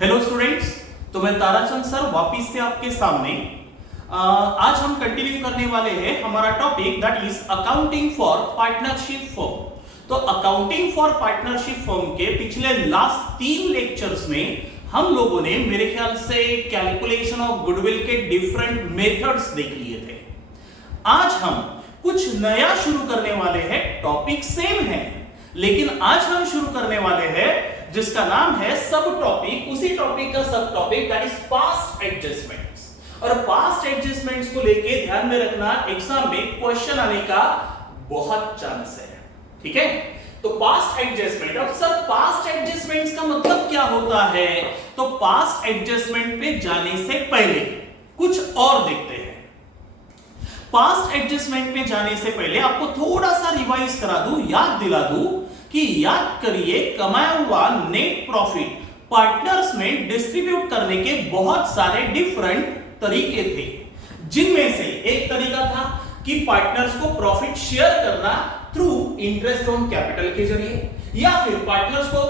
Hello students, तो मैं Tarachand sir वापिस से आपके सामने आज हम कंटिन्यू करने वाले हैं हमारा topic that is accounting for partnership firm. तो अकाउंटिंग फॉर पार्टनरशिप फर्म के पिछले लास्ट 3 लेक्चर्स में हम लोगों ने मेरे ख्याल से कैलकुलेशन ऑफ गुडविल के डिफरेंट मेथड्स देख लिए थे। आज हम कुछ नया शुरू करने वाले हैं। टॉपिक सेम है लेकिन आज हम शुरू करने वाले हैं जिसका नाम है सब टॉपिक, उसी टॉपिक का सब topic that is past adjustments. और पास्ट एडजस्टमेंट्स को लेके ध्यान में रखना, एग्जाम में क्वेश्चन आने का बहुत चांस है। ठीक है, तो पास्ट एडजस्टमेंट। अब सर पास्ट एडजस्टमेंट्स का मतलब क्या होता है? तो पास्ट एडजस्टमेंट पे जाने से पहले कुछ और देखते हैं। पास्ट एडजस्टमेंट में जाने से पहले आपको थोड़ा सा रिवाइज करा दूं, याद दिला दूं कि याद करिए कमाया हुआ नेट प्रॉफिट पार्टनर्स में डिस्ट्रीब्यूट करने के बहुत सारे डिफरेंट तरीके थे, जिनमें से एक तरीका था कि पार्टनर्स को प्रॉफिट शेयर करना थ्रू इंटरेस्ट ऑन कैपिटल के जरिए, या फिर पार्टनर्स को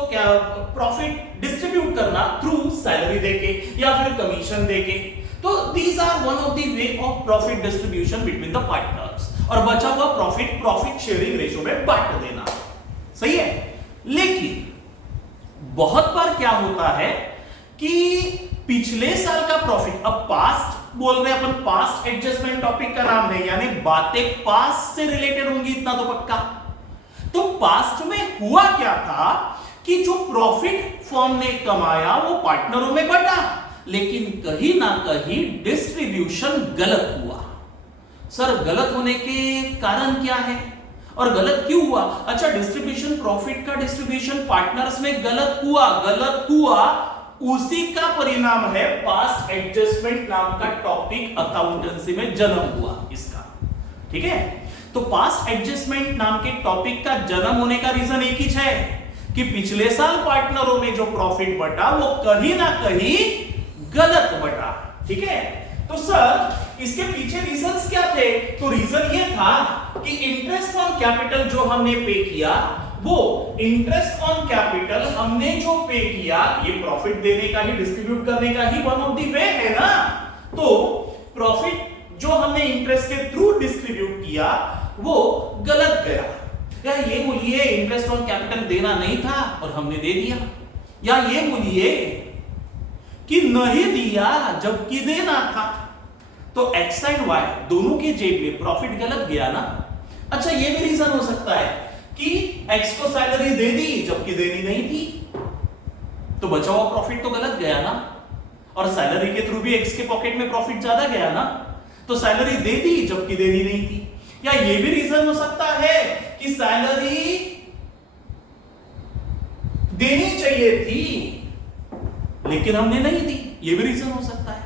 प्रॉफिट डिस्ट्रीब्यूट करना थ्रू सैलरी देके या फिर कमीशन देके। तो these are one of the way of profit distribution between the partners, और बचा हुआ प्रॉफिट शेयरिंग रेशियो में बांट देना। सही है, लेकिन बहुत बार क्या होता है कि पिछले साल का प्रॉफिट, अब पास्ट बोल रहे हैं अपन, पास्ट एडजस्टमेंट टॉपिक का नाम है, यानी बातें पास्ट से रिलेटेड होंगी, इतना तो पक्का। तो पास्ट में हुआ क्या था कि जो प्रॉफिट फर्म ने कमाया वो पार्टनरों में बटा, लेकिन कहीं ना कहीं डिस्ट्रीब्यूशन गलत हुआ। सर गलत होने के कारण क्या है और गलत क्यों हुआ? अच्छा, डिस्ट्रीब्यूशन, प्रॉफिट का डिस्ट्रीब्यूशन पार्टनर्स में गलत हुआ, उसी का परिणाम है पास्ट एडजस्टमेंट नाम का टॉपिक अकाउंटेंसी में जन्म हुआ इसका। ठीक है, तो पास्ट एडजस्टमेंट नाम के टॉपिक का जन्म होने का रीजन एक ही है कि पिछले साल पार्टनरों में जो प्रॉफिट बटा वो कहीं ना कहीं गलत बटा। ठीक है, तो सर इसके पीछे रीजंस क्या थे? तो रीजन ये था कि इंटरेस्ट ऑन कैपिटल जो हमने पे किया, वो इंटरेस्ट ऑन कैपिटल हमने जो पे किया, ये प्रॉफिट देने का ही, डिस्ट्रीब्यूट करने का ही वन ऑफ द वे है ना। तो प्रॉफिट जो हमने इंटरेस्ट के थ्रू डिस्ट्रीब्यूट किया वो गलत गया। या ये बोलिए इंटरेस्ट ऑन कैपिटल देना नहीं था और हमने दे दिया, या ये बोलिए कि नहीं दिया जबकि देना था। तो एक्स एंड वाई दोनों के जेब में प्रॉफिट गलत गया ना। अच्छा, ये भी रीजन हो सकता है कि एक्स को सैलरी दे दी जबकि देनी नहीं थी, तो बचा हुआ प्रॉफिट तो गलत गया ना, और सैलरी के थ्रू भी एक्स के पॉकेट में प्रॉफिट ज्यादा गया ना, तो सैलरी दे दी जबकि देनी नहीं थी। या ये भी रीजन हो सकता है कि सैलरी देनी चाहिए थी लेकिन हमने नहीं दी, ये भी रीजन हो सकता है।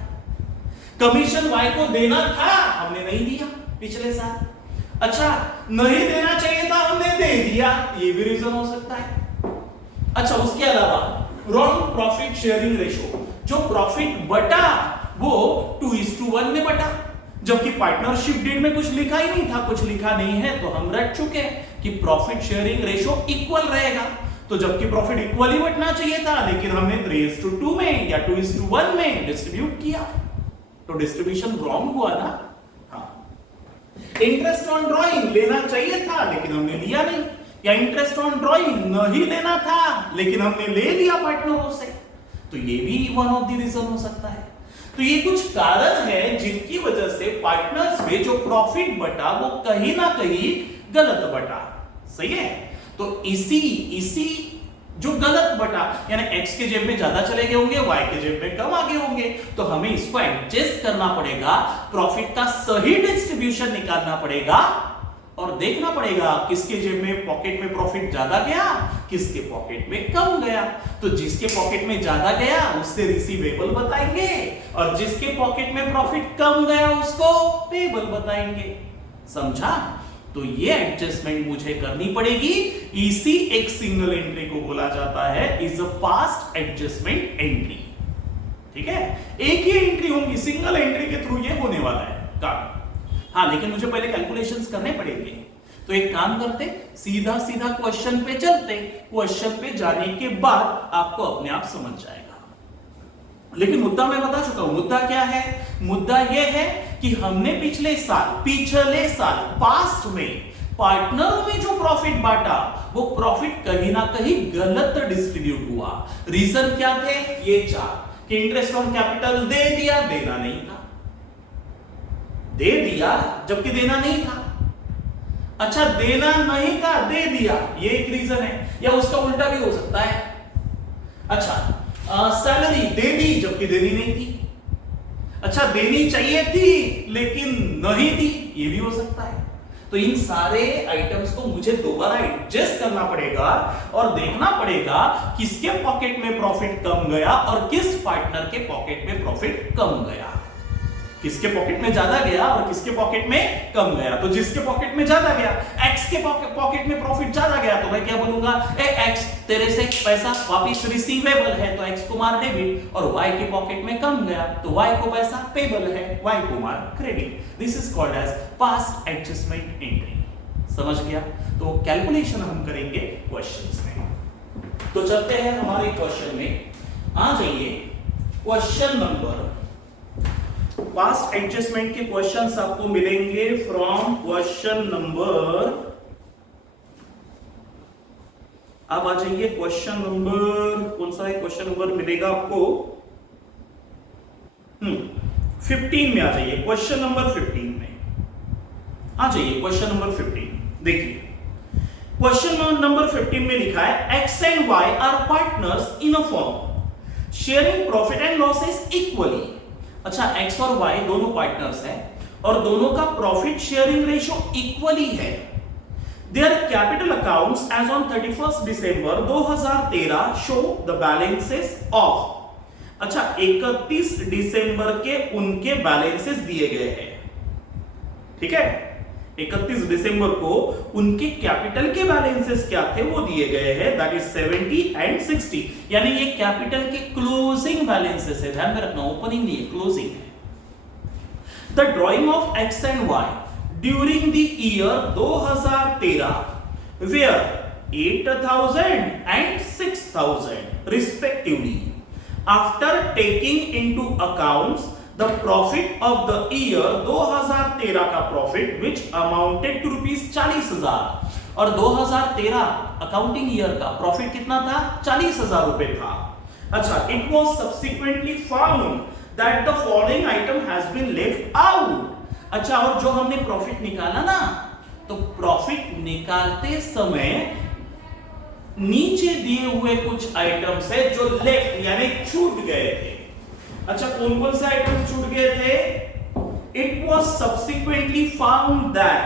कमीशन वाई को देना था, हमने नहीं दिया पिछले साल। अच्छा, नहीं देना चाहिए था, हमने दे दिया, ये भी रीजन हो सकता है। अच्छा, उसके अलावा रॉन्ग प्रॉफिट शेयरिंग रेशियो, जो प्रॉफिट बटा वो 2:1 में बटा, जबकि पार्टनरशिप डीड में कुछ लिखा ही नहीं था, कुछ लिखा नहीं है तो हम रट चुके हैं कि प्रॉफिट शेयरिंग रेशियो इक्वल रहेगा। तो जबकि प्रॉफिट इक्वली बटना चाहिए था लेकिन हमने 3:2 में या 2:1 में डिस्ट्रीब्यूट किया, तो डिस्ट्रीब्यूशन रॉन्ग हुआ ना। हाँ, इंटरेस्ट ऑन ड्राइंग लेना चाहिए था लेकिन हमने लिया नहीं, या इंटरेस्ट ऑन ड्राइंग नहीं लेना था लेकिन हमने ले लिया पार्टनरों से, तो ये भी वन ऑफ द रीजन हो सकता है। तो ये कुछ कारण है जिनकी वजह से पार्टनर्स में जो प्रॉफिट बटा वो कहीं ना कहीं गलत बटा। सही है, तो इसी जो गलत बटा, यानी एक्स के जेब में ज्यादा चले गए होंगे, वाई के जेब में कम आगे होंगे, तो हमें इसको एडजस्ट करना पड़ेगा, प्रॉफिट का सही डिस्ट्रीब्यूशन निकालना पड़ेगा और देखना पड़ेगा किसके जेब में, पॉकेट में प्रॉफिट ज्यादा गया, किसके पॉकेट में कम गया। तो जिसके पॉकेट में ज्यादा गया उससे रिसीवेबल बताएंगे, और जिसके पॉकेट में प्रॉफिट कम गया उसको पेबल बताएंगे। समझा? तो ये एडजस्टमेंट मुझे करनी पड़ेगी, इसी एक सिंगल एंट्री को बोला जाता है is a past adjustment entry. ठीक है, एक ही एंट्री होगी, सिंगल एंट्री के थ्रू ये होने वाला है काम। हाँ, लेकिन मुझे पहले कैलकुलेशंस करने पड़ेंगे, तो एक काम करते, सीधा क्वेश्चन पे चलते, क्वेश्चन पे जाने के बाद आपको अपने आप समझ जाएगा। लेकिन मुद्दा मैं बता चुका हूं। मुद्दा क्या है? मुद्दा यह है कि हमने पिछले साल पास्ट में पार्टनरों में जो प्रॉफिट बांटा, वो प्रॉफिट कहीं ना कहीं गलत डिस्ट्रीब्यूट हुआ। रीजन क्या थे? ये चार कि इंटरेस्ट ऑन कैपिटल दे दिया, देना नहीं था, दे दिया जबकि देना नहीं था। अच्छा, देना नहीं था, दे दिया, ये एक रीजन है, या उसका उल्टा भी हो सकता है। अच्छा, सैलरी दे दी जबकि देनी नहीं थी। अच्छा, देनी चाहिए थी लेकिन नहीं दी, ये भी हो सकता है। तो इन सारे आइटम्स को मुझे दोबारा एडजस्ट करना पड़ेगा और देखना पड़ेगा किसके पॉकेट में प्रॉफिट कम गया और किस पार्टनर के पॉकेट में प्रॉफिट कम गया, किसके पॉकेट में ज्यादा गया और किसके पॉकेट में कम गया। तो जिसके पॉकेट में ज्यादा गया, एक्स के पॉकेट में प्रॉफिट ज्यादा गया, तो मैं क्या बोलूंगा? ए एक्स, तेरे से पैसा वापस रिसीवेबल है तो एक्स को मार डेबिट, और वाई के पॉकेट में कम गया तो वाई को पैसा पेबल है, वाई को मार credit. This is called as past adjustment entry. समझ गया? तो कैलकुलेशन हम करेंगे क्वेश्चंस में। तो चलते हैं हमारे क्वेश्चन में। आ जाइए क्वेश्चन नंबर, पास्ट एडजस्टमेंट के क्वेश्चंस आपको मिलेंगे फ्रॉम क्वेश्चन नंबर, अब आ जाइए क्वेश्चन नंबर, कौन सा है क्वेश्चन नंबर मिलेगा आपको? 15 में आ जाइए, क्वेश्चन नंबर 15 में आ जाइए। क्वेश्चन नंबर 15 देखिए, क्वेश्चन नंबर 15 में लिखा है X and Y are partners in a firm sharing profit and losses equally. अच्छा, एक्स और वाई दोनों पार्टनर्स हैं और दोनों का प्रॉफिट शेयरिंग रेशियो इक्वली है। Their capital accounts as on 31 December 2013 show the balances of. अच्छा, 31 दिसंबर के उनके बैलेंसेस दिए गए हैं, ठीक है? 31 दिसंबर को उनके कैपिटल के बैलेंसेस क्या थे वो दिए गए हैं, दैट इज 70 एंड 60। यानी ये कैपिटल के क्लोजिंग बैलेंसेस है, ध्यान में रखना, ओपनिंग नहीं है, क्लोजिंग है। The drawing of X and Y during the year 2013 were 8000 and 6000 respectively after taking into accounts the profit of the year 2013 का profit which amounted to rupees 40,000, और 2013 अकाउंटिंग ईयर का प्रॉफिट कितना था? 40,000 रुपए था। अच्छा, it was subsequently found that the following item has been left out। अच्छा, और जो हमने प्रॉफिट निकाला ना, तो प्रॉफिट निकालते समय नीचे दिए हुए कुछ आइटम्स है जो लेफ्ट यानी छूट गए थे। अच्छा, कौन कौन से आइटम्स छूट गए थे? It was subsequently found that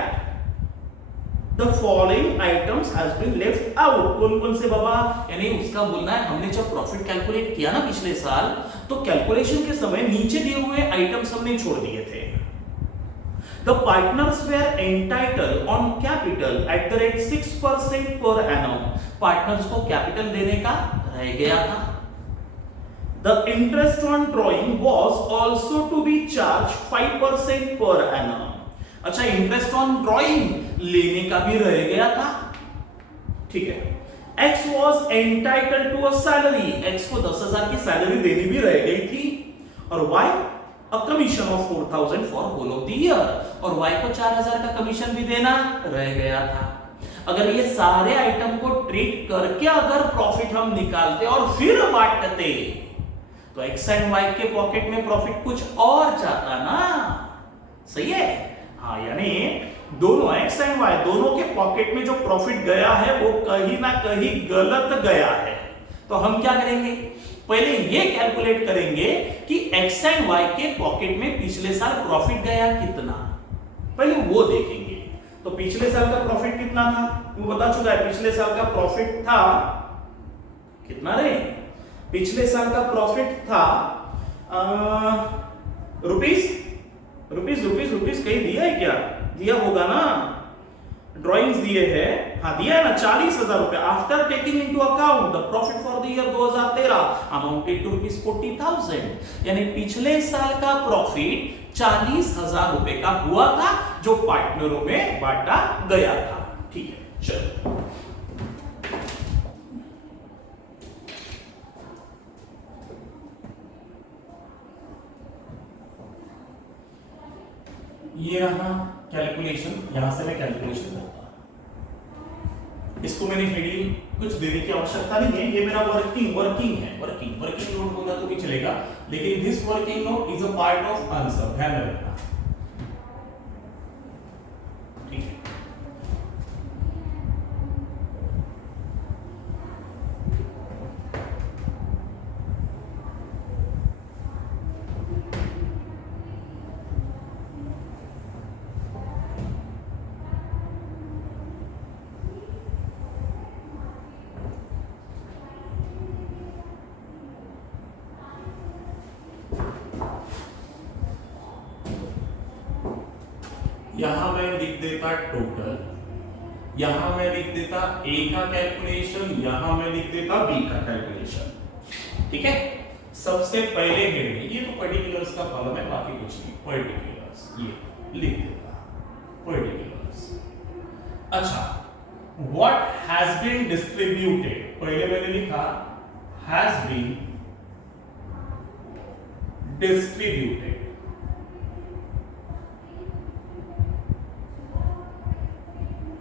the following items has been left out. कौन कौन से बाबा? यानी उसका बोलना है हमने जब प्रॉफिट कैलकुलेट किया ना पिछले साल, तो कैलकुलेशन के समय नीचे दिए हुए आइटम्स हमने छोड़ दिए थे। The partners were entitled on capital at the rate 6% per annum. Partners को कैपिटल देने का रह गया था। The interest on drawing was also to be charged 5% per annum। अच्छा, इंटरेस्ट ऑन ड्रॉइंग लेने का भी रह गया था, ठीक है। X was entitled to a salary, X को 10,000 की सैलरी देनी भी रह गई थी, और Y a commission of 4,000 for whole of the year, और Y को 4,000 का कमीशन भी देना रह गया था। अगर ये सारे आइटम को ट्रीट करके अगर प्रॉफिट हम निकालते और फिर बांटते, तो एक्स एंड वाई के पॉकेट में प्रॉफिट कुछ और जाता ना, सही है? हाँ, यानी दोनों एक्स एंड वाई दोनों के पॉकेट में जो प्रॉफिट गया है वो कहीं ना कहीं गलत गया है। तो हम क्या करेंगे? पहले ये कैलकुलेट करेंगे कि एक्स एंड वाई के पॉकेट में पिछले साल प्रॉफिट गया कितना, पहले वो देखेंगे। तो पिछले साल का प्रॉफिट कितना था वो बता चुका है। पिछले साल का प्रॉफिट था कितना रे? पिछले साल का प्रॉफिट था रुपीस कहीं दिया है क्या? दिया होगा ना, ड्राइंग्स दिए हैं, हाँ दिया है ना, 40,000 रुपए। After taking into account the profit for the year 2013 amounted to rupees 40,000। यानी पिछले साल का प्रॉफिट 40,000 रुपए का हुआ था जो पार्टनरों में बांटा गया था, ठीक है। चलो, ये रहा कैलकुलेशन, यहां से मैं कैलकुलेशन करता हूं। इसको मैंने हेडिंग कुछ देने की आवश्यकता नहीं है, ये मेरा वर्किंग नोट होगा तो भी चलेगा, लेकिन this working note is a part of answer, ध्यान में रखना। ठीक है, यहां मैं लिख देता टोटल, यहां मैं लिख देता ए का कैलकुलेशन, यहां मैं लिख देता बी का कैलकुलेशन। ठीक है, सबसे पहले हेड, ये तो पर्टिकुलर्स का कॉलम है, बाकी कुछ नहीं, पर्टिकुलर्स ये लिख देता पर्टिकुलर्स। अच्छा, व्हाट हैज बीन डिस्ट्रीब्यूटेड, पहले मैंने लिखा हैज बीन डिस्ट्रीब्यूटेड,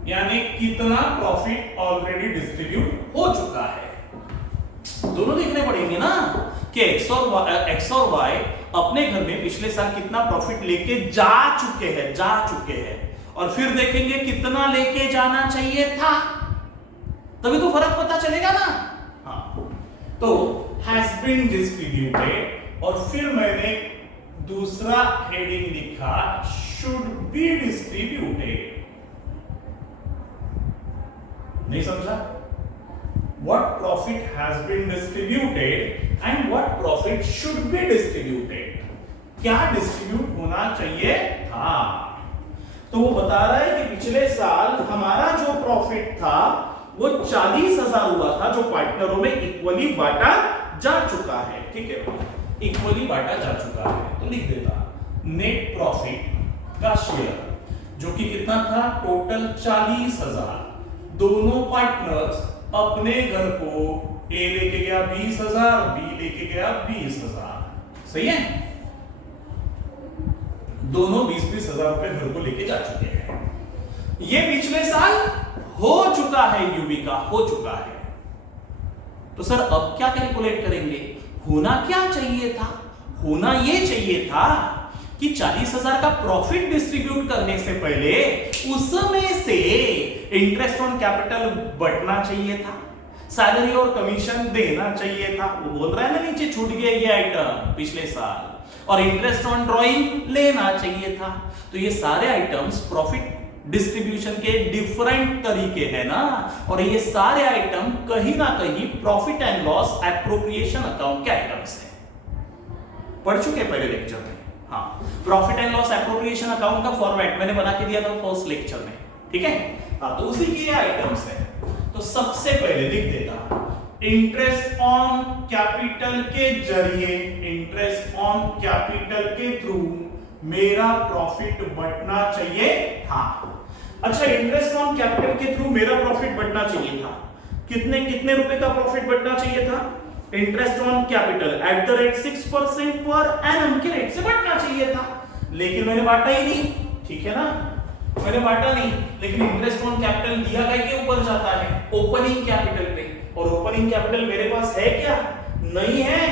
यानी कितना प्रॉफिट ऑलरेडी डिस्ट्रीब्यूट हो चुका है। दोनों देखने पड़ेंगे ना कि एक्स और वाई अपने घर में पिछले साल कितना प्रॉफिट लेके जा चुके हैं, और फिर देखेंगे कितना लेके जाना चाहिए था, तभी तो फर्क पता चलेगा ना। हाँ, तो हैज बीन डिस्ट्रीब्यूटेड, और फिर मैंने दूसरा हेडिंग लिखा शुड बी डिस्ट्रीब्यूटेड। नहीं समझा? What profit has been distributed and what profit should be distributed? क्या डिस्ट्रीब्यूट होना चाहिए था? तो वो बता रहा है कि पिछले साल हमारा जो प्रॉफिट था वो 40,000 हुआ था, जो पार्टनरों में इक्वली बांटा जा चुका है। ठीक है, इक्वली बांटा जा चुका है, तो लिख देता नेट प्रॉफिट का शेयर, जो कि कितना था, टोटल 40,000। दोनों पार्टनर्स अपने घर को ए लेके गया 20,000, बी लेके गया 20,000। सही है, दोनों 20,000 रुपए घर को लेके जा चुके हैं। ये पिछले साल हो चुका है, यूबी का हो चुका है। तो सर अब क्या कैलकुलेट करेंगे? होना क्या चाहिए था? होना ये चाहिए था कि 40,000 का प्रॉफिट डिस्ट्रीब्यूट करने से पहले उसमें से इंटरेस्ट ऑन कैपिटल बढ़ना चाहिए था, सैलरी और कमीशन देना चाहिए था। वो बोल रहा है ना नीचे छूट गया ये आइटम पिछले साल, और इंटरेस्ट ऑन ड्राइंग लेना चाहिए था। तो ये सारे आइटम्स प्रॉफिट डिस्ट्रीब्यूशन के डिफरेंट तरीके हैं ना, और ये सारे आइटम कहीं ना कहीं profit and loss appropriation account के आइटम्स हैं। पढ़ चुके पहले लेक्चर में। हाँ, profit and loss appropriation account का फॉर्मेट मैंने बना के दिया था फर्स्ट लेक्चर में। ठीक है, हाँ, तो उसी के आइटम्स हैं। तो सबसे पहले लिख देता इंटरेस्ट ऑन कैपिटल के जरिए, इंटरेस्ट ऑन कैपिटल के थ्रू मेरा प्रॉफिट बढ़ना चाहिए था। अच्छा, इंटरेस्ट ऑन कैपिटल के थ्रू मेरा प्रॉफिट बढ़ना चाहिए था, कितने रुपए का प्रॉफिट बढ़ना चाहिए था? Interest on capital at the rate 6% per annum के रेट से बढ़ना चाहिए था, लेकिन मैंने बांटा ही नहीं। ठीक है ना, मैंने बांटा नहीं, लेकिन इंटरेस्ट ऑन कैपिटल दिया गया के ऊपर जाता है ओपनिंग कैपिटल पे, और ओपनिंग कैपिटल मेरे पास है क्या? नहीं है।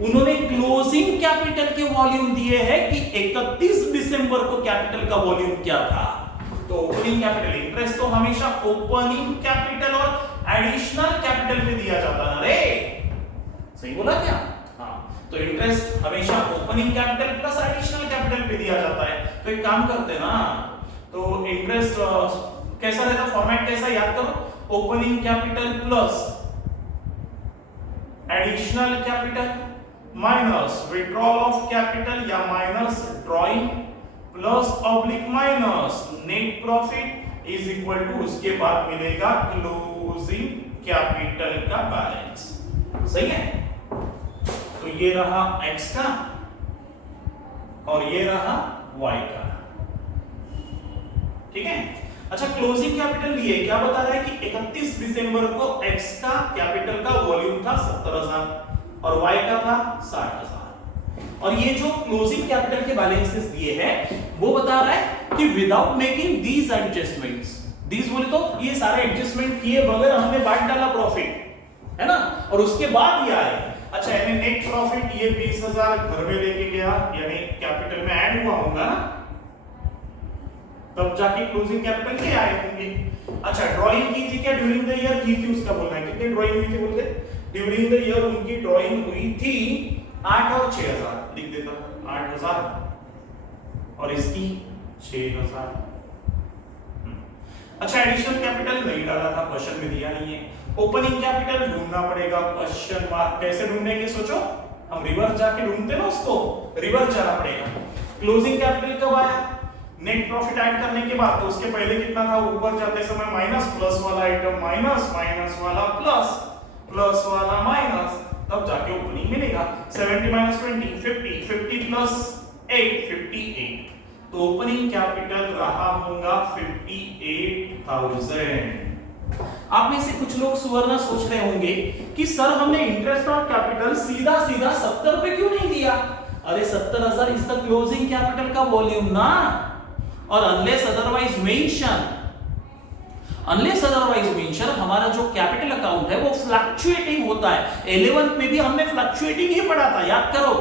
उन्होंने क्लोजिंग कैपिटल के वॉल्यूम दिए हैं कि 31 दिसंबर को कैपिटल का वॉल्यूम क्या था। तो ओपनिंग कैपिटल, इंटरेस्ट तो हमेशा ओपनिंग कैपिटल और एडिशनल कैपिटल पे दिया जाता ना रे, सही बोला क्या? हाँ, तो इंटरेस्ट हमेशा opening capital plus additional capital पे दिया जाता है। तो एक काम करते ना, तो इंटरेस्ट कैसा रहता, फॉर्मेट कैसा याद करो, opening capital plus additional capital minus withdrawal of capital या minus drawing plus oblique minus net profit is equal to, उसके बाद मिलेगा क्लोजिंग कैपिटल का बैलेंस। सही है, तो ये रहा x का और ये रहा y का। ठीक है, अच्छा, क्लोजिंग कैपिटल लिए क्या बता रहा है कि 31 दिसंबर को x का कैपिटल का वॉल्यूम था 70,000 और y का था 60,000, और ये जो क्लोजिंग कैपिटल के बैलेंसेस दिए हैं वो बता रहा है कि without making these adjustments, these बोले तो ये सारे एडजस्टमेंट किए बगैर हमने बांट डाला प्रॉफिट, है ना, और उसके बाद ये आए। अच्छा यानी नेट प्रॉफिट ये 20,000 घर में लेके गया, यानी कैपिटल में ऐड हुआ होगा ना, तब जाके क्लोजिंग कैपिटल के आए होंगे। अच्छा ड्राइंग की थी क्या ड्यूरिंग द ईयर, की थी उसका बोलना है, कितनी ड्राइंग हुई थी बोलते, ड्यूरिंग द ईयर उनकी ड्राइंग हुई थी 8 और 6,000, लिख देता 8,000 और इसकी 6,000। अच्छा एडिशनल कैपिटल नहीं डाला था, क्वेश्चन में दिया नहीं है। ओपनिंग कैपिटल ढूंढना पड़ेगा, क्वेश्चन मार्क, कैसे ढूंढेंगे सोचो, हम रिवर्स जाके ढूंढते ना उसको, रिवर्स जाना पड़ेगा। क्लोजिंग कैपिटल कब आया, नेट प्रॉफिट ऐड करने के बाद, तो उसके पहले कितना था, ऊपर जाते समय माइनस, प्लस वाला आइटम माइनस, माइनस वाला प्लस, प्लस वाला माइनस, तब जाके ओपनिंग मिलेगा। 70 माइनस 20 50, 50 प्लस 8 58, तो ओपनिंग कैपिटल रहा होगा 58,000। आप में से कुछ लोग सुवर्ण सोच रहे होंगे कि सर हमने इंटरेस्ट ऑन कैपिटल सीधा सीधा 70 रुपए क्यों नहीं दिया। अरे 70,000 इज द क्लोजिंग कैपिटल का वॉल्यूम ना, और अनलेस अदरवाइज मेंशन हमारा जो कैपिटल अकाउंट है वो फ्लक्चुएटिंग होता है। 11th में भी हमने फ्लक्चुएटिंग ही पढ़ा था, याद करो,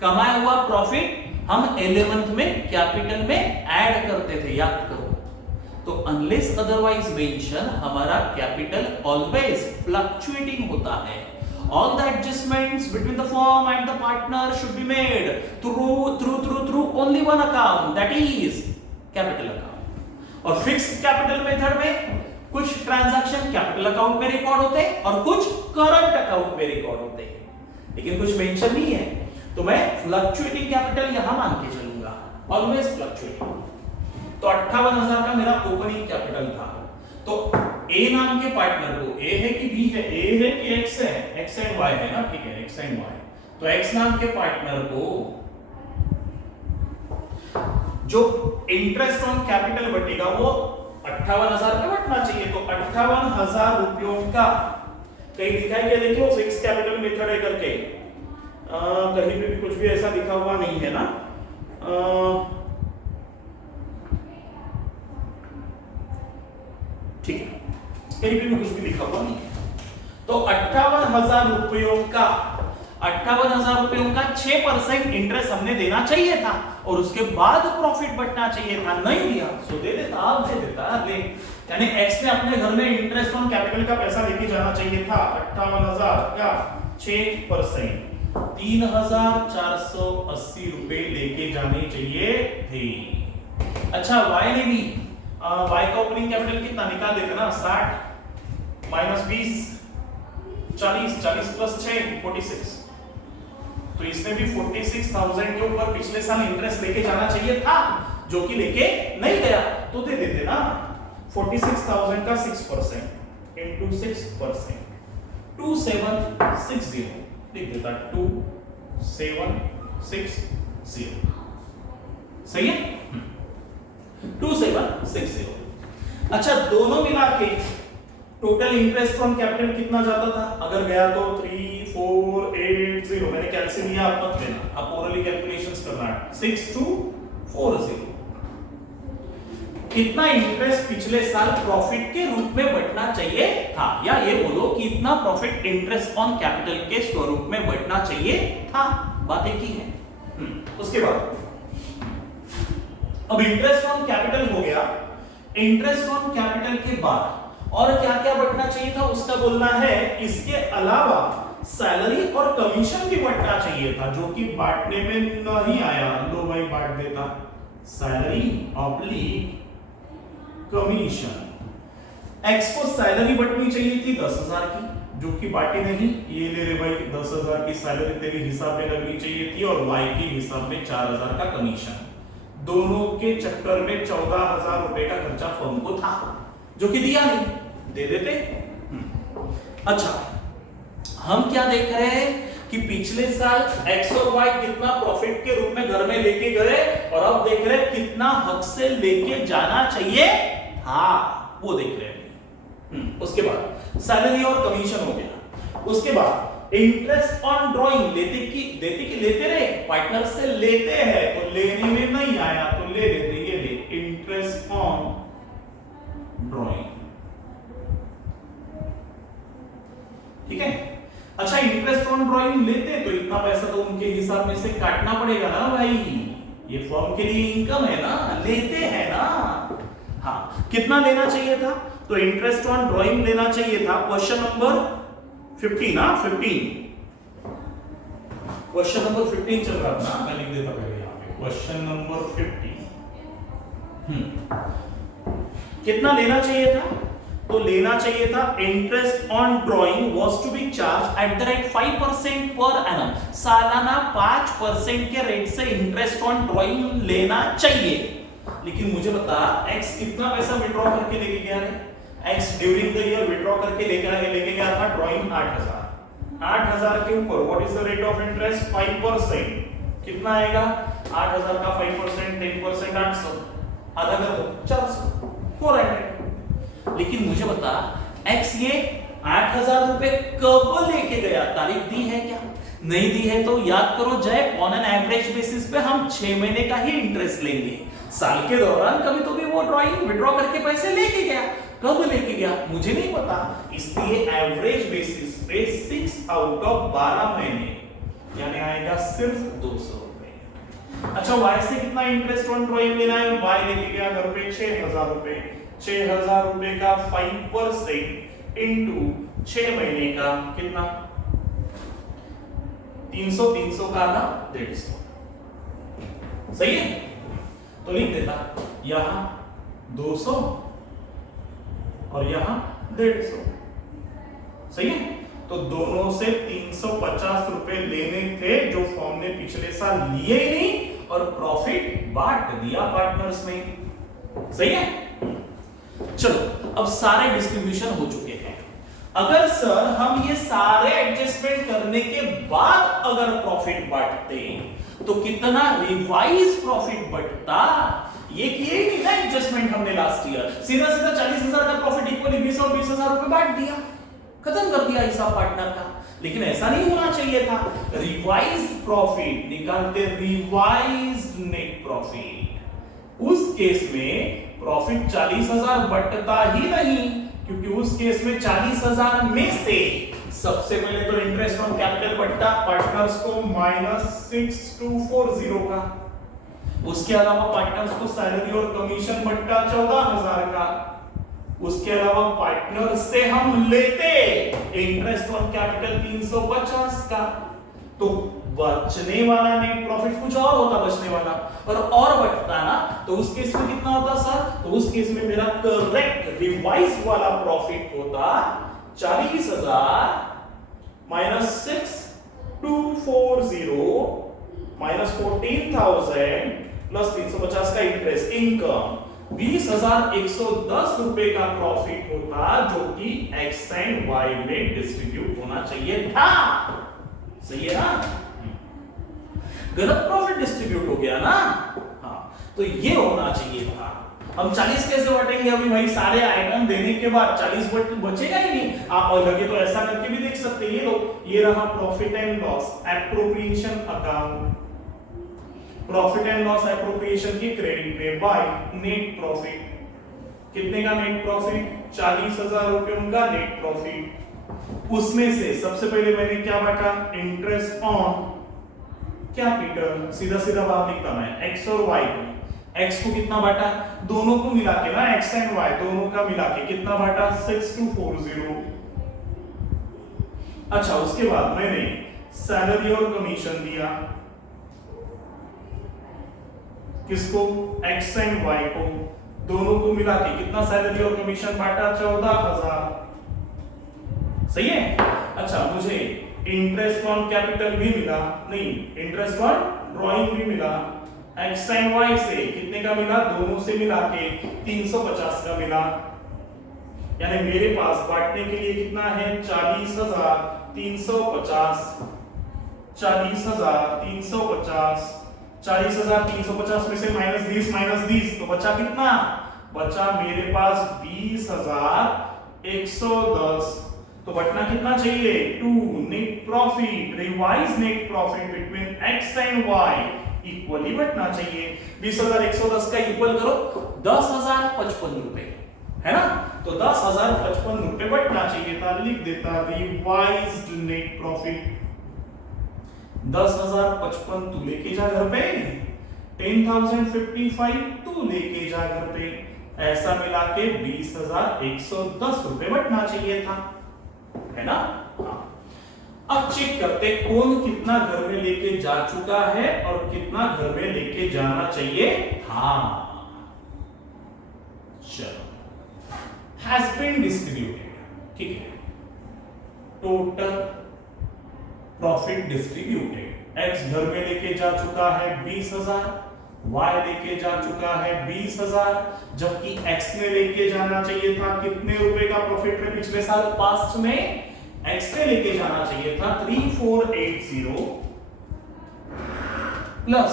कमाया हुआ प्रॉफिट हम 11th में कैपिटल में ऐड करते थे, याद करो। तो अनलेस अदरवाइज मेंशन हमारा कैपिटल ऑलवेज फ्लक्चुएटिंग होता है। All the adjustments between the firm and the partner should be made through only one account, that is capital account। और फिक्स्ड कैपिटल मेथड में कुछ ट्रांजैक्शन कैपिटल अकाउंट में record होते हैं और कुछ करंट अकाउंट में रिकॉर्ड होते हैं, लेकिन कुछ मेंशन नहीं है, तो मैं फ्लक्चुएटिंग कैपिटल यहां मान के चलूंगा, ऑलवेज फ्लक्चुएटिंग। तो 58,000 का मेरा ओपनिंग कैपिटल था। तो ए नाम के पार्टनर को, ए है कि बी है, ए है कि एक्स है, एक्स एंड वाई है ना, ठीक है, एक्स एंड वाई। तो एक्स नाम के पार्टनर को जो इंटरेस्ट ऑन कैपिटल बटेगा वो 58,000 पे बटना चाहिए। तो 58,000 रुपयों का, कहीं दिखाई क्या, देख लो फिक्स कैपिटल मेथड है करके, कहीं पे भी कुछ भी ऐसा लिखा हुआ नहीं है ना, ठीक है, कहीं भी कुछ भी लिखा हुआ नहीं है। तो 58,000 रुपयों का 6% इंटरेस्ट हमने देना चाहिए था और उसके बाद प्रॉफिट बटना चाहिए था, नहीं दिया, सो दे देता, आप दे देता, ले, यानी एक्स ने अपने घर में इंटरेस्ट ऑन कैपिटल का पैसा लेके जाना चाहिए था 58,000 का 6%, 3,480 रुपए लेके जाने चाहिए थे। अच्छा वाई ने भी, वाई का ओपनिंग कैपिटल कितना निकाल देते ना, 60 माइनस 20 40, 40 प्लस 6 46, तो इसने भी 46,000 के ऊपर पिछले साल इंटरेस्ट लेके जाना चाहिए था, जो कि लेके नहीं गया, तो दे देते ना 46,000 का 6% into 6%, 2760 लिख देता, 2760, सही है, 2760। अच्छा दोनों मिला के टोटल इंटरेस्ट ऑन कैपिटल कितना जाता था, अगर गया तो 3480, मैंने कैलकुलेट लिया, आप मत लेना, आप ओरली कैलकुलेशंस करना है, 6240। कितना इंटरेस्ट पिछले साल प्रॉफिट के रूप में बटना चाहिए था, या ये बोलो कि इतना प्रॉफिट इंटरेस्ट ऑन कैपिटल के स्वरूप में बटना चाहिए था, बात एक ही है। उसके बाद अब इंटरेस्ट ऑन कैपिटल हो गया, इंटरेस्ट ऑन कैपिटल के बाद और क्या क्या बटना चाहिए था उसका बोलना है। इसके अलावा सैलरी और कमीशन भी बटना चाहिए था, जो कि बांटने में नहीं आया, लो भाई बांट देता, सैलरी ऑब्लिक कमीशन। एक्स को सैलरी बटनी चाहिए थी 10,000 की, जो कि बांटी नहीं, ये ले रे भाई 10,000 की सैलरी तेरे हिसाब में लगनी चाहिए थी, और वाई के हिसाब में 4,000 का कमीशन, दोनों के चक्कर में 14,000 रुपए का खर्चा फर्म को था, जो कि दिया नहीं, दे देते। अच्छा हम क्या देख रहे हैं कि पिछले साल एक्स और वाई कितना प्रॉफिट के रूप में घर में लेके गए, और अब देख रहे हैं कितना हक से लेके जाना चाहिए, हाँ वो देख रहे हैं। उसके बाद सैलरी और कमीशन हो गया, उसके बाद इंटरेस्ट ऑन ड्राइंग देते कि लेते रहे, पार्टनर से लेते हैं तो लेने में नहीं आया तो ले लेते, ये ले इंटरेस्ट ऑन ड्राइंग। ठीक है। अच्छा, इंटरेस्ट ऑन ड्राइंग लेते तो इतना पैसा तो उनके हिसाब में से काटना पड़ेगा ना भाई, ये फर्म के लिए इनकम है ना, लेते हैं ना। हाँ, कितना लेना चाहिए था? तो इंटरेस्ट ऑन ड्राइंग लेना चाहिए था क्वेश्चन नंबर 15 ना, 15 क्वेश्चन नंबर 15 चल रहा था ना, मैं लिख देता पहले यहां पे क्वेश्चन नंबर 15। कितना लेना चाहिए था? तो लेना चाहिए था interest on drawing was to be charge at the rate 5% per annum, सालाना 5% के रेट से इंटरेस्ट ऑन ड्राइंग लेना चाहिए। लेकिन मुझे बता एक्स कितना पैसा विड्रॉ करके लेके गया है? X during the year withdraw करके लेके गया था ड्राइंग 8000 के ऊपर what is the rate of interest? 5%। कितना आएगा? 8000 का 5% 10% 800, आधा कर दो 400, 400। लेकिन मुझे बता एक्स ये 8000 रुपए कब लेके गया? तारीख दी है क्या? नहीं दी है तो याद करो जय, ऑन एन एवरेज बेसिस पे हम 6 महीने का ही इंटरेस्ट लेंगे। साल के दौरान कभी तो भी वो ड्राइंग विड्रॉ करके पैसे लेके गया, कब लेके गया मुझे नहीं पता, इसलिए एवरेज बेसिस पे 6 आउट ऑफ 12 महीने यानी आएगा सिर्फ 200 रुपए। अच्छा, वाई से कितना इंटरेस्ट ऑन ड्राइंग लेना है? वाई लेके गया घर पे 6000 रुपए, 6000 रुपए का 5% इनटू 6 महीने का कितना? 300, 300 का ना 150। सही है, तो लिख देता यहां 200 और यहां 150। सही है, तो दोनों से 350 रुपए लेने थे जो फर्म ने पिछले साल लिए ही नहीं और प्रॉफिट बांट दिया पार्टनर्स में। सही है। चलो, अब सारे डिस्ट्रीब्यूशन हो चुके हैं। अगर सर हम ये सारे एडजस्टमेंट करने के बाद अगर प्रॉफिट बांटते तो कितना रिवाइज प्रॉफिट बढ़ता? ये किए ही नहीं ना एडजस्टमेंट हमने लास्ट ईयर, सीधा सीधा 40,000 का प्रॉफिट इक्वली 20 और 20,000 रुपए बांट दिया, खत्म कर दिया हिसाब पार्टनर का। लेकिन ऐसा नहीं होना चाहिए था, रिवाइज प्रॉफिट निकालते, रिवाइज नेट प्रॉफिट। उस केस में प्रॉफिट 40,000 बढ़ता ही नहीं, क्योंकि उस केस में 40,000 में से सबसे पहले तो इंटरेस्ट ऑन कैपिटल बढ़ता पार्टनर्स को -6240 का, उसके अलावा पार्टनर्स को सैलरी और कमीशन बढ़ता 14,000 का, उसके अलावा पार्टनर से हम लेते इंटरेस्ट ऑन कैपिटल 350 का, तो बचने वाला नेट प्रॉफिट कुछ और होता, बचने वाला और बढ़ता ना, तो उस केस में कितना होता सर? तो उस केस में मेरा करेक्ट रिवाइज वाला प्रॉफिट होता 40,000 -6240 -14,000 प्लस 350 का इंटरेस्ट इनकम 20,110 रुपए का प्रॉफिट होता, जो कि एक्स एंड वाई में डिस्ट्रीब्यूट होना चाहिए था। सही है ना? गलत प्रॉफिट डिस्ट्रीब्यूट हो गया ना। हाँ, तो ये होना चाहिए था। हम 40 कैसे बांटेंगे? अभी भाई सारे आइटम देने के बाद 40 बचेगा ही नहीं। आप और लगे तो ऐसा करके भी देख सकते हैं। ये लो, ये रहा profit and loss appropriation account, profit and loss appropriation की क्रेडिट पे बाय नेट प्रॉफिट। कितने का नेट प्रॉफिट? 40,000 रुपए उनका नेट प्रॉफिट। उसमें से सबसे पहले मैंने क्या बांटा? इंटरेस्ट ऑन कैपिटल, सीधा सीधा बात लिखता मैं, एक्स और वाई को। एक्स को कितना बांटा? दोनों को मिला के ना, एक्स एंड वाई दोनों का मिला के कितना बांटा? 6240। अच्छा, उसके बाद मैंने सैलरी और कमीशन दिया, किसको? एक्स एंड वाई को, दोनों को मिला के कितना सैलरी और कमीशन बांटा? 14,000। सही है। अच्छा, मुझे इंटरेस्ट ऑन कैपिटल भी मिला, नहीं इंटरेस्ट ऑन ड्राइंग भी मिला, एक्स एंड वाई से कितने का मिला? दोनों से मिला के 350 का मिला। यानी मेरे पास बांटने के लिए कितना है? 40,350 40,350 40,350 में से -20 तो बचा कितना? बचा मेरे पास 20,110। तो बटना कितना चाहिए 2 net profit, revise net profit between x and y equally बटना चाहिए। 20,110 का इक्वल करो 10,055 रुपए, है ना? तो 10,055 रुपए बटना चाहिए था, लिख देता रिवाइज्ड नेट प्रॉफिट 10,055 तू लेके जा घर पे, 10,055 तू लेके जा घर पे, ऐसा मिला के 20,110 रुपए बटना चाहिए था, है ना? अब चेक करते कौन कितना घर में लेके जा चुका है और कितना घर में लेके जाना चाहिए। हाँ चलो, हैज बीन डिस्ट्रीब्यूटेड, ठीक है। टोटल प्रॉफिट डिस्ट्रीब्यूटेड, एक्स घर में लेके जा चुका है 20,000, वाई लेके जा चुका है 20,000, जबकि एक्स ने लेके जाना चाहिए था कितने रुपए का प्रॉफिट में पिछले साल पास्ट में, एक्स ने लेके जाना चाहिए था 3480 प्लस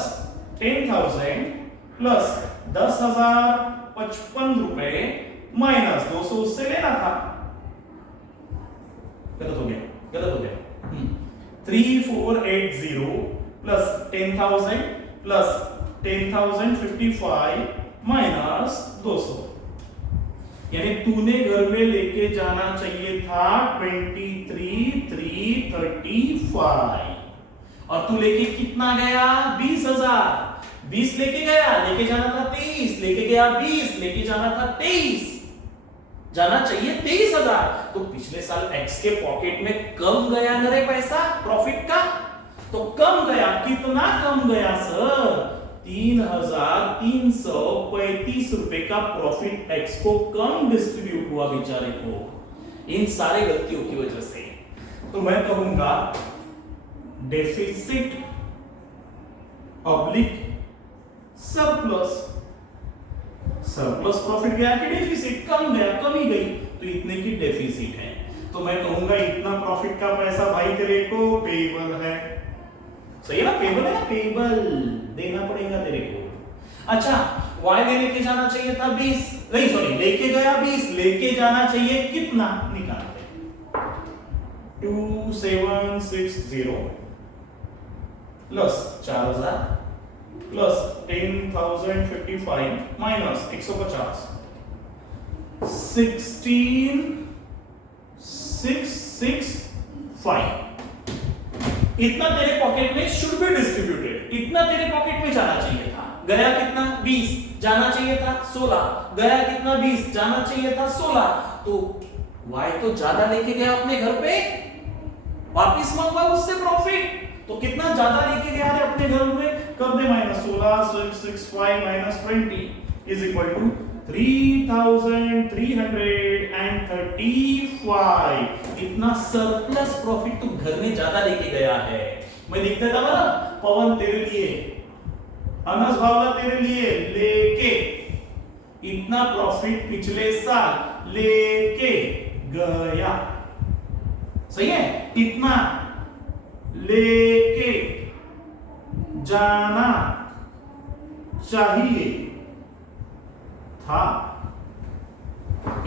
10,000 प्लस 10,055 रुपए माइनस 200 उससे लेना था। गलत हो गया 3480 प्लस 10,000 प्लस 10,055 माइनस 200, यानी तूने घर में लेके जाना चाहिए था 23,335 और तू लेके कितना गया 20,000, 20 लेके गया, लेके जाना था 23, लेके गया 20, लेके जाना था 23, जाना चाहिए 23,000। तो पिछले साल एक्स के पॉकेट में कम गया ना रे पैसा प्रॉफिट का, तो कम गया, कितना कम गया सर 3,335 रुपए का प्रॉफिट एक्स को कम डिस्ट्रीब्यूट हुआ बेचारे को, इन सारे गलतियों की वजह से। तो मैं कहूंगा deficit oblique surplus, surplus profit गया कि डेफिसिट, कम गया, कमी गई, तो इतने की डेफिसिट है। तो मैं कहूंगा इतना प्रॉफिट का पैसा भाई तेरे को पेबल है, सही है ना? पेबल है ना, पेबल देना पड़ेगा तेरे को। अच्छा, y ने लेके जाना चाहिए था 20, नहीं सॉरी लेके गया 20, लेके जाना चाहिए कितना निकालते 2760 प्लस 4,000 प्लस 10,055 माइनस 150 16,665, इतना तेरे पॉकेट में शुड बी डिस्ट्रीब्यूटेड, इतना तेरे पॉकेट में जाना चाहिए था। गया कितना 20, जाना चाहिए था 16, गया कितना 20, जाना चाहिए था 16, तो y तो ज्यादा लेके गया अपने घर पे, वापिस मंगवा उससे प्रॉफिट, तो कितना ज्यादा लेके गया है अपने घर में, कर दे minus 16,665 minus 20 is equal to 3,335, इतना सरप्लस प्रॉफिट तो घर में ज्यादा लेके गया है। मैं लिख देता हूं ना, पवन तेरे लिए, अनस भावला तेरे लिए, लेके इतना प्रॉफिट पिछले साल लेके गया, सही है? इतना लेके जाना चाहिए था,